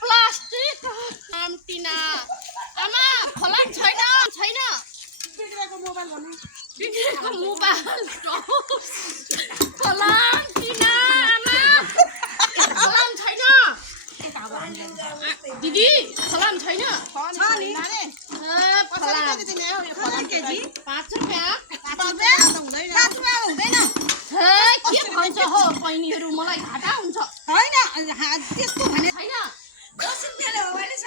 plastic टिना आमा फलाम छैन छैन बिग्रेको मोबाइल भन्नु बिग्रेको मोबाइल फलाम टिना आमा फलाम छैन दिदी फलाम छैन छ नि अरे फलाम दिने हो यो फलाम केजी 5 रुपैयाँ 5 रुपैयाँ त हुँदैन 5 रुपैयाँ हुँदैन के भन्छ हो बहिनीहरू मलाई घाटा हुन्छ हैन त्यस्तो भने छैन 10 रुपैयाँले हो भने छ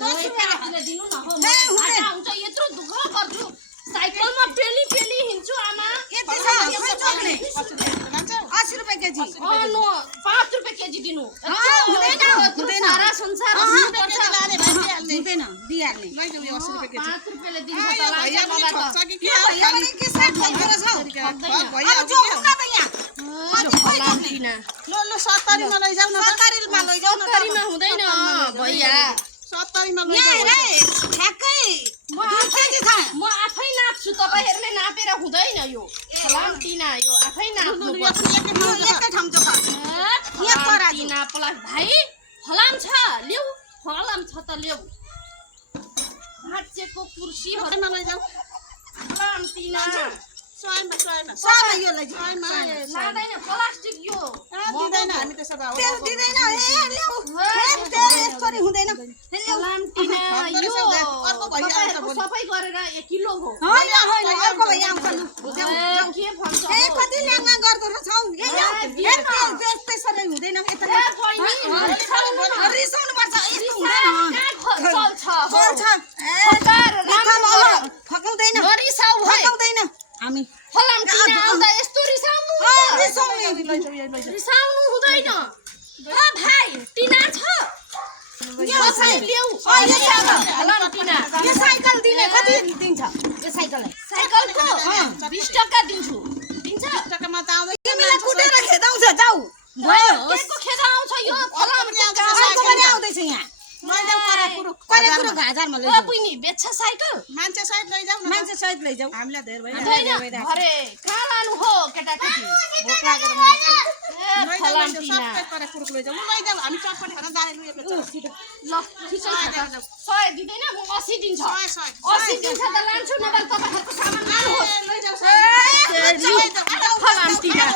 10 रुपैयाँ दिनु न हो घाटा हुन्छ यत्रो दुःख गर्छु साइकलमा पेली पेली हिँड्छु आमा यति छ खै चोक्ने 80 रुपैयाँ केजी नो 5 रुपैयाँ केजी दिनु हुँदैन सारा संसार हुनुपर्छ हुँदैन दिइहाल्ने 5 रुपैयाँले दिन्छ त भैया लान्छ बाबा ठग्छ कि भैया पनि के साथ ठग्दो रहेछ भैया जोख्नु न त यहाँ ल 70 मा लैजाऊ न 70 मा लैजाऊ न 70 मा हुँदैन भैया 70 मा लैजाऊ यहाँ ठ्याक्कै 2 केजी छ म आफै नाप्छु तपाईहरुले नापेर हुँदैन यो फलाम टिना यो आफै नाप्नु पर्छ एकै ठाउँ जोख यहाँ पर टिना प्लस भाइ फलाम छ ल्याउ फलाम छ त ल्याउ हाचेको कुर्सी मा लैजाऊ फलाम टिना सयमा यो लैजाऊ लादैन प्लास्टिक यो दिदैन हामी त्यसो भए तेल दिदैन ए ल्याउ तेल यस्तो नि हुँदैन फलाम टिना यो अर्को भैया आउँछ भोलि सबै गरेर 1 किलो हो हैन हैन अर्को भैया आउँछ के भन्छ ए कति ल्याङमा गर्दो रहेछौ ए तेल त्यसै हुँदैन यता रिसाउनु पर्छ यस्तो हुँदैन चल्छ फकाउँदैन फकाउँदैन हामी फलाम टिना आउँदा यस्तो रिसाउनु हुँदैन ओ भाइ टिना छ यो ल्याउ फलाम टिना यो साइकल दिने कति दिन्छ यो साइकलको 20 टका दिन्छु दिन्छ 20 टकामा त आउँदैन तिमीलाई कुटेर खेदाउँछ जाऊ केको खेदा आउँछ यो फलाम साइकल पनि आउँदैछ यहाँ लैजाऊ करापुर हजारमा ओ बुइनी बेच्छ साइकल मान्छे सहित लैजाऊ न मान्छे सहित लैजाऊ हामीलाई धेर हैन अरे कहाँ लानु हो केटाकेटी भोक लागेर फलाम टिना सबै करापुर लैजाऊ लैजाऊ हामी चटपटी खान जाने लु ल ठिकै छ 100 दिदैन म 80 दिन्छ 80 दिन्छ त लान्छु नभए तपाईहरुको सामान लानुहोस् लैजाऊ फलाम टिना